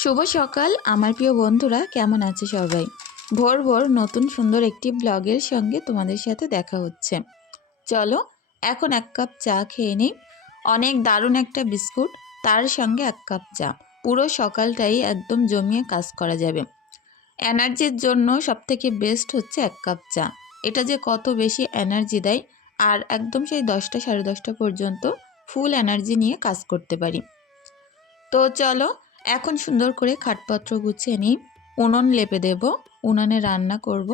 শুভ সকাল আমার প্রিয় বন্ধুরা, কেমন আছে সবাই? ভোর ভোর নতুন সুন্দর একটি ব্লগের সঙ্গে তোমাদের সাথে দেখা হচ্ছে। চলো এখন এক কাপ চা খেয়ে নিই। অনেক দারুণ একটা বিস্কুট, তার সঙ্গে এক কাপ চা, পুরো সকালটাই একদম জমিয়ে কাজ করা যাবে। এনার্জির জন্য সবথেকে বেস্ট হচ্ছে এক কাপ চা। এটা যে কত বেশি এনার্জি দেয়, আর একদম সেই 10টা সাড়ে 10টা পর্যন্ত ফুল এনার্জি নিয়ে কাজ করতে পারি। তো চলো এখন সুন্দর করে খাটপত্র গুছিয়ে নিই। উনুন লেপে দেব, উনুনে রান্না করব।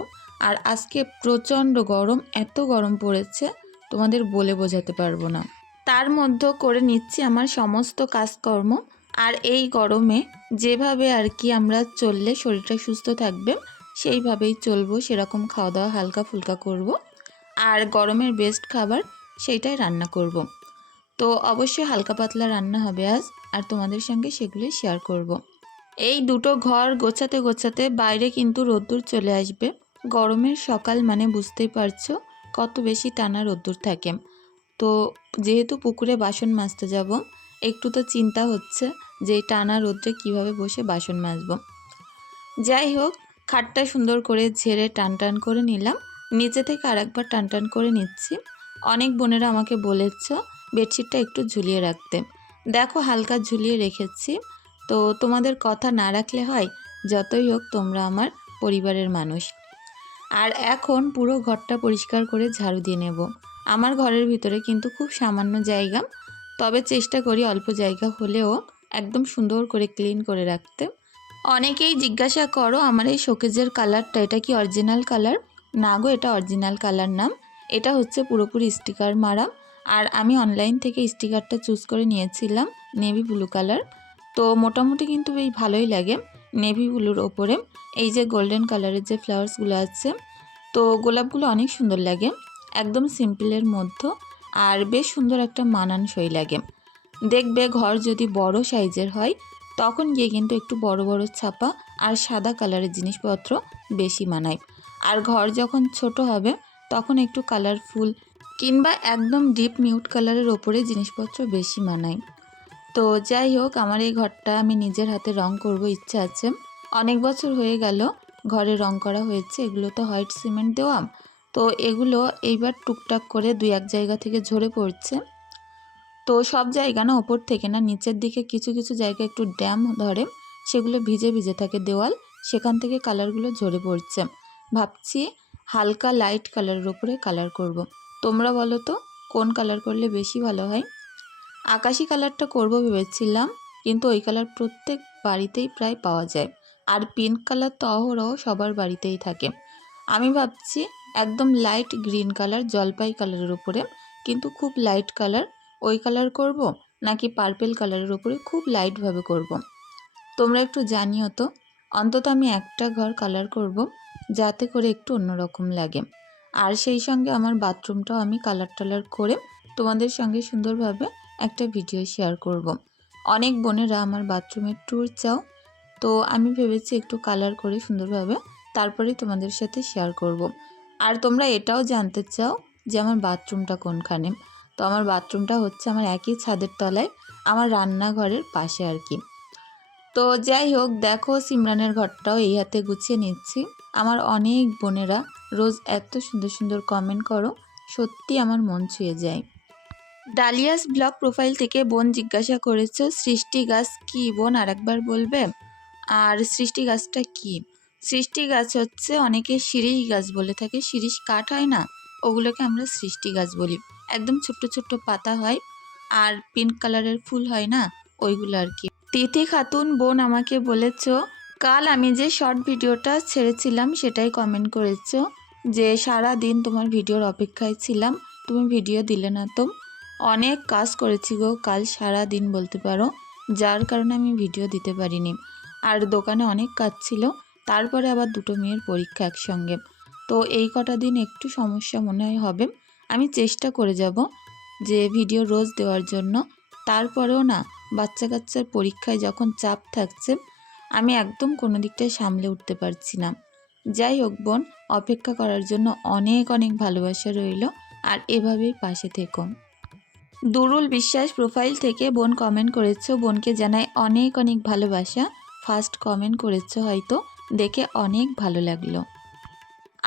আর আজকে প্রচণ্ড গরম, এত গরম পড়েছে তোমাদের বলে বোঝাতে পারবো না। তার মধ্যে করে নিচ্ছি আমার সমস্ত কাজকর্ম। আর এই গরমে যেভাবে আর কি আমরা চললে শরীরটা সুস্থ থাকবে সেইভাবেই চলবো, সেরকম খাওয়া দাওয়া হালকা ফুলকা করব। আর গরমের বেস্ট খাবার সেইটাই রান্না করব। তো অবশ্যই হালকা পাতলা রান্না হবে আজ, আর তোমাদের সঙ্গে সেগুলোই শেয়ার করব। এই দুটো ঘর গোছাতে গোছাতে বাইরে কিন্তু রোদ্দুর চলে আসবে। গরমের সকাল মানে বুঝতেই পারছো কত বেশি টানা রোদ্দুর থাকে। তো যেহেতু পুকুরে বাসন মাজতে যাব, একটু তো চিন্তা হচ্ছে যে এই টানা রোদ্রে কিভাবে বসে বাসন মাজব। যাই হোক, খাটটা সুন্দর করে ঝেড়ে টান টান করে নিলাম, নিচে থেকে আরেকবার টান টান করে নিচ্ছি। অনেক বোনেরা আমাকে বলেছ বেডশিটটা একটু ঝুলিয়ে রাখতে, দেখো হালকা ঝুলিয়ে রেখেছি। তো তোমাদের কথা না রাখলে হয়? যতই হোক তোমরা আমার পরিবারের মানুষ। আর এখন পুরো ঘরটা পরিষ্কার করে ঝাড়ু দিয়ে নেব। আমার ঘরের ভিতরে কিন্তু খুব সামান্য জায়গা, তবে চেষ্টা করি অল্প জায়গা হলেও একদম সুন্দর করে ক্লিন করে রাখতে। অনেকেই জিজ্ঞাসা করো আমার এই শোকেজের কালারটা এটা কি অরিজিনাল কালার? না গো, এটা অরিজিনাল কালার নাম, এটা হচ্ছে পুরোপুরি স্টিকার মারা। আর আমি অনলাইন থেকে স্টিকারটা চুজ করে নিয়েছিলাম নেভি ব্লু কালার। তো মোটামুটি কিন্তু বেশ ভালোই লাগে নেভি ব্লুর ওপরে এই যে গোল্ডেন কালারের যে ফ্লাওয়ার্সগুলো আছে। তো গোলাপগুলো অনেক সুন্দর লাগে, একদম সিম্পলের মধ্যে, আর বেশ সুন্দর একটা মানানসই লাগে। দেখবে ঘর যদি বড় সাইজের হয় তখন গিয়ে কিন্তু একটু বড় বড় ছাপা আর সাদা কালারের জিনিসপত্র বেশি মানায়। আর ঘর যখন ছোট হবে তখন একটু কালারফুল কিংবা একদম ডিপ মিউট কালারের ওপরে জিনিসপত্র বেশি মানায়। তো যাই হোক, আমার এই ঘরটা আমি নিজের হাতে রং করব ইচ্ছা আছে। অনেক বছর হয়ে গেল ঘরে রং করা হয়েছে, এগুলো তো হোয়াইট সিমেন্ট দেওয়া। তো এগুলো এইবার টুকটাক করে দুই এক জায়গা থেকে ঝরে পড়ছে। তো সব জায়গা না, ওপর থেকে না, নিচের দিকে কিছু কিছু জায়গায় একটু ড্যাম ধরে, সেগুলো ভিজে ভিজে থাকে দেওয়াল, সেখান থেকে কালারগুলো ঝরে পড়ছে। ভাবছি হালকা লাইট কালারের উপরে কালার করব। তোমরা বলো তো কোন কালার করলে বেশি ভালো হয়? আকাশি কালারটা করব ভেবেছিলাম, কিন্তু ওই কালার প্রত্যেক বাড়িতেই প্রায় পাওয়া যায়। আর পিঙ্ক কালার তো অহরহ সবার বাড়িতেই থাকে। আমি ভাবছি একদম লাইট গ্রিন কালার, জলপাই কালারের উপরে, কিন্তু খুব লাইট কালার, ওই কালার করব নাকি পার্পেল কালারের উপরে খুব লাইটভাবে করব। তোমরা একটু জানিও তো। অন্তত আমি একটা ঘর কালার করব যাতে করে একটু অন্যরকম লাগে। আর সেই সঙ্গে আমার বাথরুমটাও আমি কালার টালার করে তোমাদের সঙ্গে সুন্দরভাবে একটা ভিডিও শেয়ার করব। অনেক বোনেরা আমার বাথরুমের ট্যুর চাও, তো আমি ভেবেছি একটু কালার করে সুন্দরভাবে তারপরে তোমাদের সাথে শেয়ার করব। আর তোমরা এটাও জানতে চাও যে আমার বাথরুমটা কোনখানে। তো আমার বাথরুমটা হচ্ছে আমার একই ছাদের তলায়, আমার রান্নাঘরের পাশে আর কি। তো যাই হোক, দেখো সিমরানের ঘরটাও এই হাতে গুছিয়ে নিচ্ছি। আমার অনেক বোনেরা রোজ এত সুন্দর সুন্দর কমেন্ট করো, সত্যি আমার মন ছুঁয়ে যায়। ডালিয়াস ব্লগ প্রোফাইল থেকে বোন জিজ্ঞাসা করেছো সৃষ্টি গাছ কি বোন, আরেকবার বলবে? আর সৃষ্টি গাছটা কি? সৃষ্টি গাছ হচ্ছে অনেকে শিরীষ গাছ বলে থাকে, শিরীষ কাঠ হয় না, ওগুলোকে আমরা সৃষ্টি গাছ বলি। একদম ছোট্ট ছোট্ট পাতা হয় আর পিঙ্ক কালারের ফুল হয় না, ওইগুলো আর কি। তিথি খাতুন বোন আমাকে বলেছো কাল আমি যে শর্ট ভিডিওটা ছেড়েছিলাম সেটাই কমেন্ট করেছো যে সারা দিন তোমার ভিডিওর অপেক্ষায় ছিলাম, তুমি ভিডিও দিলে না। তো অনেক কাজ করেছি গো কাল সারা দিন বলতে পারো, যার কারণে আমি ভিডিও দিতে পারিনি। আর দোকানে অনেক কাজ ছিল, তারপরে আবার দুটো মেয়ের পরীক্ষা একসঙ্গে। তো এই কটা দিন একটু সমস্যা মনে হয় হবে। আমি চেষ্টা করে যাব যে ভিডিও রোজ দেওয়ার জন্য। তারপরেও না, বাচ্চা কাচ্চার পরীক্ষায় যখন চাপ থাকছে আমি একদম কোনো দিকটাই সামলে উঠতে পারছি না। যাই হোক বোন, অপেক্ষা করার জন্য অনেক অনেক ভালোবাসা রইল, আর এভাবেই পাশে থেকো। দুরুল বিশ্বাস প্রোফাইল থেকে বোন কমেন্ট করেছো, বোনকে জানাই অনেক অনেক ভালোবাসা। ফার্স্ট কমেন্ট করেছো হয়তো, দেখে অনেক ভালো লাগলো।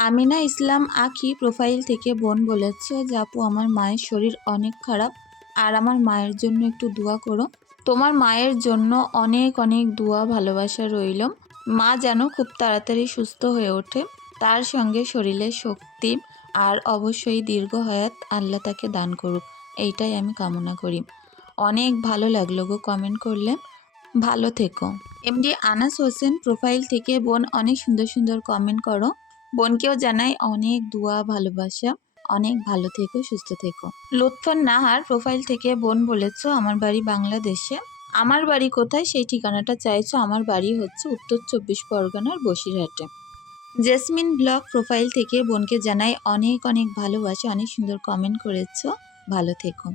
আমিনা ইসলাম আঁখি প্রোফাইল থেকে বোন বলেছো যে আপু আমার মায়ের শরীর অনেক খারাপ, আর আমার মায়ের জন্য একটু দোয়া করো। তোমার মায়ের জন্য অনেক অনেক দোয়া ভালোবাসা রইল। মা যেন খুব তাড়াতাড়ি সুস্থ হয়ে ওঠে, তার সঙ্গে শরীরের শক্তি আর অবশ্যই দীর্ঘ হায়াত আল্লাহ তাকে দান করুক, এইটাই আমি কামনা করি। অনেক ভালো লাগলো গো কমেন্ট করলে, ভালো থেকো। এমডি আনাস হোসেন প্রোফাইল থেকে বোন অনেক সুন্দর সুন্দর কমেন্ট করো, বোনকেও জানাই অনেক দোয়া ভালোবাসা, অনেক ভালো থেকো, সুস্থ থেকো। লুৎফর নাহার প্রোফাইল থেকে বোন বলেছো আমার বাড়ি বাংলাদেশে। আমার বাড়ি কোথায় সেই ঠিকানাটা চাইছো? আমার বাড়ি হচ্ছে উত্তর 24 পরগনার বসিরহাটে। জেসমিন ব্লগ প্রোফাইল থেকে বোনকে জানাই অনেক অনেক ভালোবাসা, অনেক সুন্দর কমেন্ট করেছো, ভালো থেকো।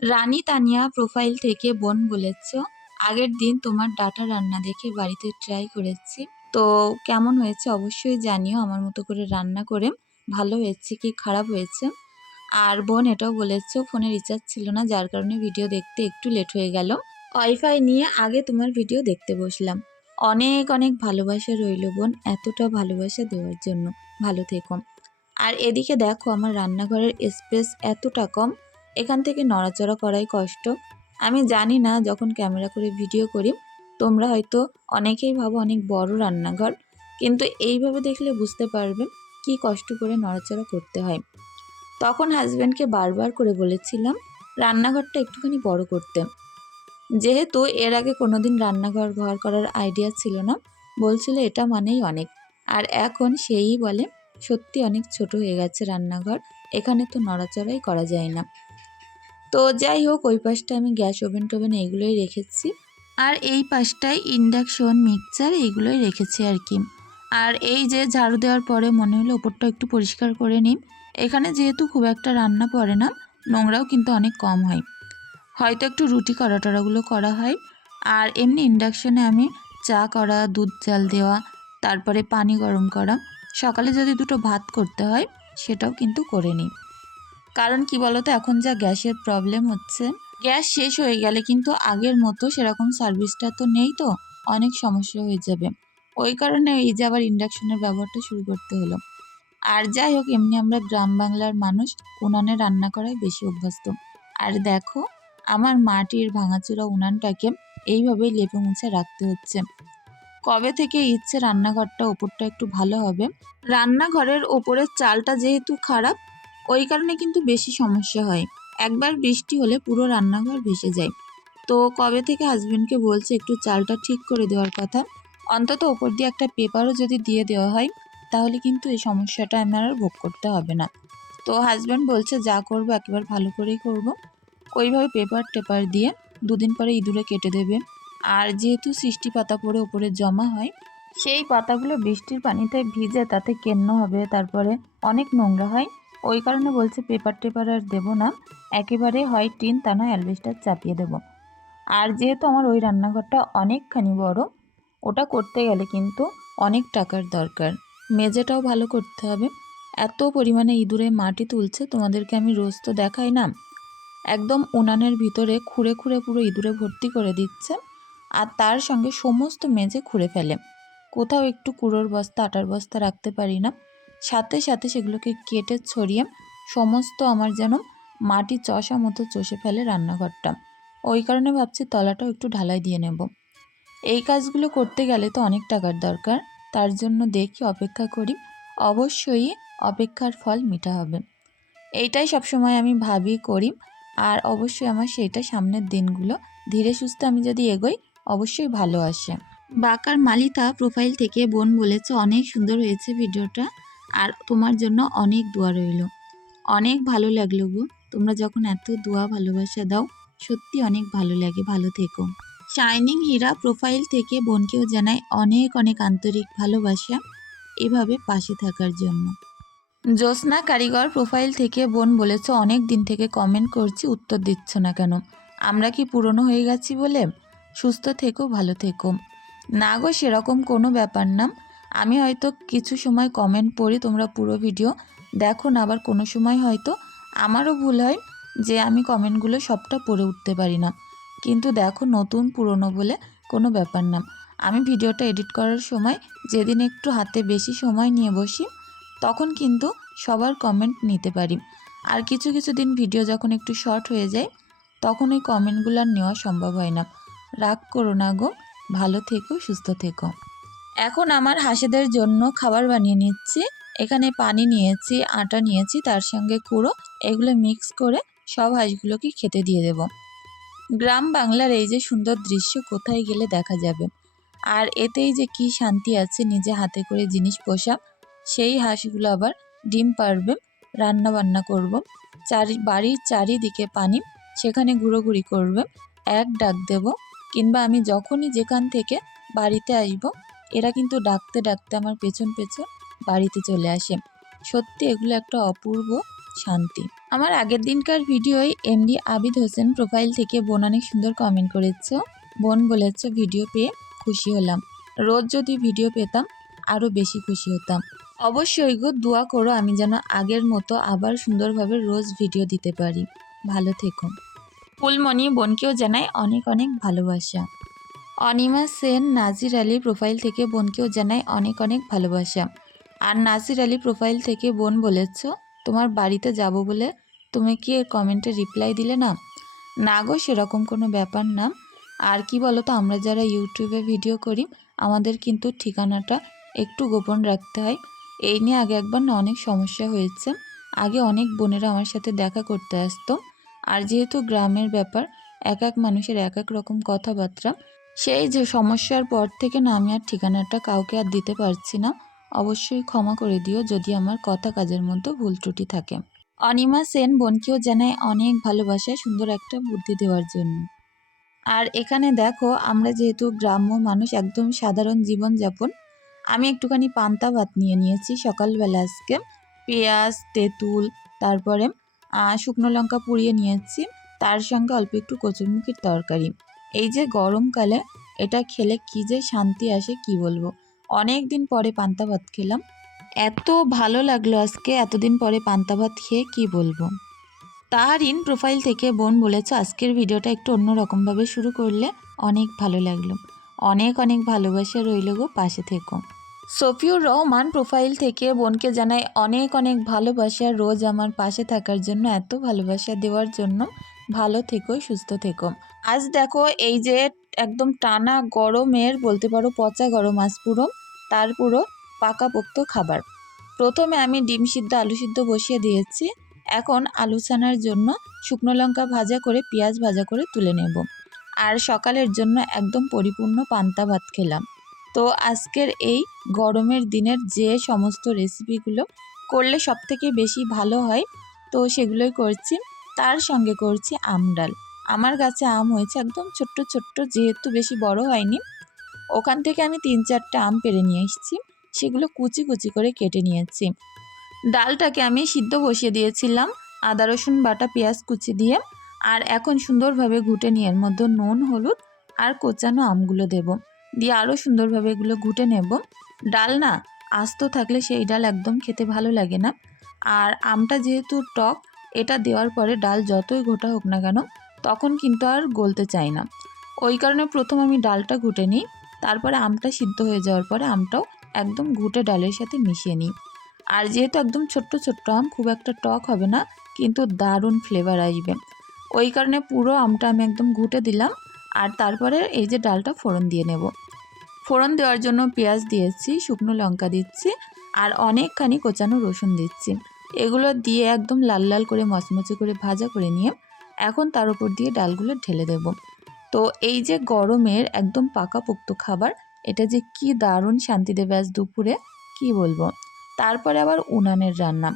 রানী তানিয়া প্রোফাইল থেকে বোন বলেছো আগের দিন তোমার ডাটা রান্না দেখে বাড়িতে ট্রাই করেছি, তো কেমন হয়েছে অবশ্যই জানিও আমার মতো করে রান্না করে, ভালো হয়েছে কি খারাপ হয়েছে। আর বোন এটাও বলেছো ফোনে রিচার্জ ছিল না, যার কারণে ভিডিও দেখতে একটু লেট হয়ে গেল, ওয়াইফাই নিয়ে আগে তোমার ভিডিও দেখতে বসলাম। অনেক অনেক ভালোবাসা রইল বোন, এতটা ভালোবাসা দেওয়ার জন্য, ভালো থেকো। আর এদিকে দেখো আমার রান্নাঘরের স্পেস এতটা কম, এখান থেকে নড়াচড়া করাই কষ্ট। আমি জানি না যখন ক্যামেরা করে ভিডিও করি তোমরা হয়তো অনেকেই ভাবো অনেক বড় রান্নাঘর, কিন্তু এইভাবে দেখলে বুঝতে পারবে কি কষ্ট করে নড়াচড়া করতে হয়। তখন হাজব্যান্ডকে বারবার করে বলেছিলাম রান্নাঘরটা একটুখানি বড় করতে, যেহেতু এর আগে কোনোদিন রান্নাঘর ঘর করার আইডিয়া ছিল না, বলছিল এটা মানেই অনেক। আর এখন সেই বলে সত্যি অনেক ছোট হয়ে গেছে রান্নাঘর, এখানে তো নড়াচড়াই করা যায় না। তো যাই হোক, ওই পাশটা আমি গ্যাস ওভেন টোভেন এইগুলোই রেখেছি, আর এই পাশটায় ইন্ডাকশন মিক্সচার এইগুলোই রেখেছি আর কি। আর এই যে ঝাড়ু দেওয়ার পরে মনে হলো ওপরটা একটু পরিষ্কার করে নিই, এখানে যেহেতু খুব একটা রান্না পড়ে না, নোংরাও কিন্তু অনেক কম হয়, হয়তো একটু রুটি করাটাগুলো করা হয়। আর এমনি ইন্ডাকশনে আমি চা করা, দুধ জাল দেওয়া, তারপরে পানি গরম করা, সকালে যদি দুটো ভাত করতে হয় সেটাও কিন্তু করে নিই। কারণ কি বলতো, এখন যা গ্যাসের প্রবলেম হচ্ছে, গ্যাস শেষ হয়ে গেলে কিন্তু আগের মতো সেরকম সার্ভিসটা তো নেই, তো অনেক সমস্যা হয়ে যাবে। ওই কারণে এই যে আবার ইন্ডাকশনের ব্যবহারটা শুরু করতে হলো। আর যাই হোক, এমনি আমরা গ্রাম বাংলার মানুষ উনানে রান্না করায় বেশি অভ্যস্ত। আর দেখো আমার মাটির ভাঙাচোরা উনানটাকে এইভাবেই লেপে মুছে রাখতে হচ্ছে। কবে থেকে ইচ্ছে রান্নাঘরটা ওপরটা একটু ভালো হবে, রান্নাঘরের ওপরের চালটা যেহেতু খারাপ, ওই কারণে কিন্তু বেশি সমস্যা হয়, একবার বৃষ্টি হলে পুরো রান্নাঘর ভেসে যায়। তো কবে থেকে হাজবেন্ডকে বলছে একটু চালটা ঠিক করে দেওয়ার কথা, অন্তত ওপর দিয়ে একটা পেপারও যদি দিয়ে দেওয়া হয় তাহলে কিন্তু এই সমস্যাটা আমার আর ভোগ করতে হবে না। তো হাজব্যান্ড বলছে যা করবো একেবারে ভালো করেই করব। ওইভাবে পেপার টেপার দিয়ে দুদিন পরে ইঁদুরে কেটে দেবে। আর যেহেতু সৃষ্টি পাতা পড়ে ওপরে জমা হয়, সেই পাতাগুলো বৃষ্টির পানিতে ভিজে তাতে কেন্ন হবে, তারপরে অনেক নোংরা হয়। ওই কারণে বলছে পেপার টেপার আর দেবো না, একেবারে হয় টিন তা নয় অ্যালবেস্টার চাপিয়ে দেবো। আর যেহেতু আমার ওই রান্নাঘরটা অনেকখানি বড়, ওটা করতে গেলে কিন্তু অনেক টাকার দরকার, মেঝেটাও ভালো করতে হবে। এত পরিমাণে ইঁদুরে মাটি তুলছে, তোমাদেরকে আমি রোজ তো দেখাই না, একদম উনানের ভিতরে খুঁড়ে খুঁড়ে পুরো ইঁদুরে ভর্তি করে দিচ্ছে, আর তার সঙ্গে সমস্ত মেঝে খুঁড়ে ফেলে। কোথাও একটু কুড়োর বস্তা আটার বস্তা রাখতে পারি না, সাথে সাথে সেগুলোকে কেটে ছড়িয়ে সমস্ত আমার যেন মাটি চষা মতো চষে ফেলে রান্নাঘরটা। ওই কারণে ভাবছি তলাটাও একটু ঢালাই দিয়ে নেব। এই কাজগুলো করতে গেলে তো অনেক টাকার দরকার, তার জন্য দেখি অপেক্ষা করি, অবশ্যই অপেক্ষার ফল মিঠা হবে, এইটাই সবসময় আমি ভাবি করি। আর অবশ্যই আমার সেইটা সামনের দিনগুলো ধীরে সুস্থে আমি যদি এগোই অবশ্যই ভালো আসে। বাঁকার মালিতা প্রোফাইল থেকে বোন বলেছে অনেক সুন্দর হয়েছে ভিডিওটা, আর তোমার জন্য অনেক দোয়া রইল। অনেক ভালো লাগলো গো, তোমরা যখন এত দোয়া ভালোবাসা দাও সত্যি অনেক ভালো লাগে, ভালো থেকো। শাইনিং হীরা প্রোফাইল থেকে বোনকেও জানাই অনেক অনেক আন্তরিক ভালোবাসা, এভাবে পাশে থাকার জন্য। জ্যোৎস্না কারিগর প্রোফাইল থেকে বোন বলেছে অনেক দিন থেকে কমেন্ট করছি উত্তর দিচ্ছ না কেন, আমরা কি পুরনো হয়ে গেছি বলে? সুস্থ থেকো, ভালো থেকো। না গো, সেরকম কোনো ব্যাপার না, আমি হয়তো কিছু সময় কমেন্ট পড়ি, তোমরা পুরো ভিডিও দেখো না, আবার কোনো সময় হয়তো আমারও ভুল হয় যে আমি কমেন্টগুলো সবটা পড়ে উঠতে পারি না, কিন্তু দেখো নতুন পুরনো বলে কোনো ব্যাপার না। আমি ভিডিওটা এডিট করার সময় যেদিন একটু হাতে বেশি সময় নিয়ে বসি তখন কিন্তু সবার কমেন্ট নিতে পারি। আর কিছু কিছু দিন ভিডিও যখন একটু শর্ট হয়ে যায় তখন ওই কমেন্টগুলো আর নেওয়া সম্ভব হয় না। রাগ করো না গো, ভালো থেকো, সুস্থ থেকো। এখন আমার হাঁসেদের জন্য খাবার বানিয়ে নিচ্ছি। এখানে পানি নিয়েছি, আটা নিয়েছি, তার সঙ্গে কুড়ো, এগুলো মিক্স করে সব হাঁসগুলোকে খেতে দিয়ে দেব। গ্রাম বাংলার এই যে সুন্দর দৃশ্য কোথায় গেলে দেখা যাবে। আর এতেই যে কি শান্তি আছে, নিজে হাতে করে জিনিস পোষা। সেই হাঁসগুলো আবার ডিম পাড়বে, রান্না বান্না করব, বাড়ির চারিদিকে পানি, সেখানে ঘুরোঘুরি করবে, এক ডাক দেব, কিংবা আমি যখনই যেখান থেকে বাড়িতে আসব এরা কিন্তু ডাকতে ডাকতে আমার পেছন পেছন বাড়িতে চলে আসে। সত্যি এগুলো একটা অপূর্ব শান্তি। আমার আগের দিনকার ভিডিওয় এমডি আবিদ হোসেন প্রোফাইল থেকে বোন অনেক সুন্দর কমেন্ট করেছে। বোন বলেছে ভিডিও পেয়ে খুশি হলাম, রোজ যদি ভিডিও পেতাম আরও বেশি খুশি হতাম। অবশ্যই গো, দোয়া করো আমি যেন আগের মতো আবার সুন্দরভাবে রোজ ভিডিও দিতে পারি। ভালো থেকো। ফুলমণি বোনকেও জানাই অনেক অনেক ভালোবাসা। অনিমা সেন নাজির আলী প্রোফাইল থেকে বোনকেও জানাই অনেক অনেক ভালোবাসা। আর নাজির আলী প্রোফাইল থেকে বোন বলেছ তোমার বাড়িতে যাব বলে তুমি কি এর কমেন্টে রিপ্লাই দিলে না? না গো, সেরকম কোনো ব্যাপার না। আর কি বলো তো, আমরা যারা ইউটিউবে ভিডিও করি আমাদের কিন্তু ঠিকানাটা একটু গোপন রাখতে হয়। এই নিয়ে আগে একবার না অনেক সমস্যা হয়েছে। আগে অনেক বোনেরা আমার সাথে দেখা করতে আসতো। আর যেহেতু গ্রামের ব্যাপার, এক এক মানুষের এক এক রকম কথাবার্তা, সেই যে সমস্যার পর থেকে না আমি আর ঠিকানাটা কাউকে আর দিতে পারছি না। অবশ্যই ক্ষমা করে দিও যদি আমার কথা কাজের মধ্যে ভুল ত্রুটি থাকে। অনিমা সেন বোনকেও জানায় অনেক ভালোবাসা সুন্দর একটা বুদ্ধি দেওয়ার জন্য। আর এখানে দেখো, আমরা যেহেতু গ্রাম্য মানুষ, একদম সাধারণ জীবনযাপন, আমি একটুখানি পান্তা ভাত নিয়ে নিয়েছি সকালবেলা আজকে। পেঁয়াজ, তেঁতুল, তারপরে শুকনো লঙ্কা পুড়িয়ে নিয়েছি, তার সঙ্গে অল্প একটু কচুরমুখির তরকারি। এই যে গরমকালে এটা খেলে কি যে শান্তি আসে কি বলবো। অনেক দিন পরে পান্তা ভাত খেলাম, এত ভালো লাগলো আজকে, এতদিন পরে পান্তা ভাত খেয়ে কি বলবো। তাহারিন প্রোফাইল থেকে বোন বলেছে আজকের ভিডিওটা একটু অন্যরকমভাবে শুরু করলে অনেক ভালো লাগলো। অনেক অনেক ভালোবাসা রইল গো, পাশে থেকো। সফিউর রহমান প্রোফাইল থেকে বোনকে জানাই অনেক অনেক ভালোবাসা রোজ আমার পাশে থাকার জন্য, এত ভালোবাসা দেওয়ার জন্য। ভালো থেকো, সুস্থ থেকো। আজ দেখো এই যে একদম টানা গরমের বলতে পারো পচা গরম, আজ পুরো তার পুরো পাকাপোক্ত খাবার। প্রথমে আমি ডিম সিদ্ধ আলু সিদ্ধ বসিয়ে দিয়েছি। এখন আলু ছানার জন্য শুকনো লঙ্কা ভাজা করে পেঁয়াজ ভাজা করে তুলে নেব। আর সকালের জন্য একদম পরিপূর্ণ পান্তা ভাত খেলাম। তো আজকের এই গরমের দিনের যে সমস্ত রেসিপিগুলো করলে সবথেকে বেশি ভালো হয় তো সেগুলোই করছি। তার সঙ্গে করছি আম ডাল। আমার গাছে আম হয়েছে একদম ছোট্ট ছোট্ট, যেহেতু বেশি বড় হয়নি, ওখান থেকে আমি 3-4টা আম পেড়ে নিয়ে এসেছি, সেগুলো কুচি কুচি করে কেটে নিয়েছি। ডালটাকে আমি সিদ্ধ বসিয়ে দিয়েছিলাম আদা রসুন বাটা পেঁয়াজ কুচি দিয়ে। আর এখন সুন্দরভাবে ঘুটে নিয়ে এর মধ্যে নুন হলুদ আর কোচানো আমগুলো দেব, দিয়ে আরও সুন্দরভাবে এগুলো ঘুটে নেব। ডাল না আস্ত থাকলে সেই ডাল একদম খেতে ভালো লাগে না। আর আমটা যেহেতু টক, এটা দেওয়ার পরে ডাল যতই ঘোটা হোক না কেন তখন কিন্তু আর গলতে চায় না। ওই কারণে প্রথম আমি ডালটা ঘুটে নিই, তারপরে আমটা সিদ্ধ হয়ে যাওয়ার পরে আমটাও একদম ঘুটে ডালের সাথে মিশিয়ে নিই। আর যেহেতু একদম ছোট্ট ছোট্ট আম, খুব একটা টক হবে না, কিন্তু দারুণ ফ্লেভার আসবে। ওই কারণে পুরো আমটা আমি একদম ঘুটে দিলাম। আর তারপরে এই যে ডালটা ফোড়ন দিয়ে নেব। ফোড়ন দেওয়ার জন্য পেঁয়াজ দিয়েছি, শুকনো লঙ্কা দিচ্ছি, আর অনেকখানি কোচানো রসুন দিচ্ছি। এগুলো দিয়ে একদম লাল লাল করে মচমচে করে ভাজা করে নিয়ে এখন তার উপর দিয়ে ডালগুলো ঢেলে দেব। তো এই যে গরমের একদম পাকাপোক্ত খাবার, এটা যে কি দারুণ শান্তি দেবে আজ দুপুরে কি বলবো। তারপরে আবার উনানের রান্না।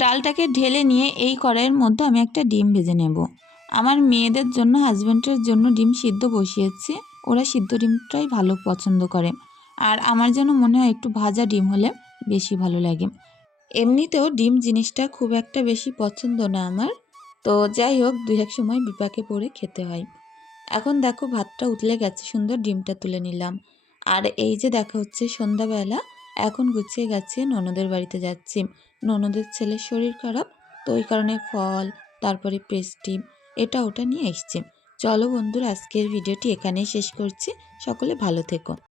ডালটাকে ঢেলে নিয়ে এই কড়াইয়ের মধ্যে আমি একটা ডিম ভেজে নেব। আমার মেয়েদের জন্য, হাজব্যান্ডের জন্য ডিম সিদ্ধ বসিয়েছি, ওরা সিদ্ধ ডিমটাই ভালো পছন্দ করে। আর আমার যেন মনে হয় একটু ভাজা ডিম হলে বেশি ভালো লাগে। এমনিতেও ডিম জিনিসটা খুব একটা বেশি পছন্দ না আমার, তো যাই হোক দু এক সময় বিপাকে পড়ে খেতে হয়। এখন দেখো ভাতটা উতলে গেছে, সুন্দর ডিমটা তুলে নিলাম। আর এই যে দেখা হচ্ছে সন্ধ্যাবেলা, এখন গুছিয়ে গেছে ননদের বাড়িতে যাচ্ছি। ননদের ছেলের শরীর খারাপ, তো ওই কারণে ফল, তারপরে পেস্ট্রি, এটা ওটা নিয়ে এসছি। চলো বন্ধুরা, আজকের ভিডিওটি এখানেই শেষ করছি। সকলে ভালো থেকো।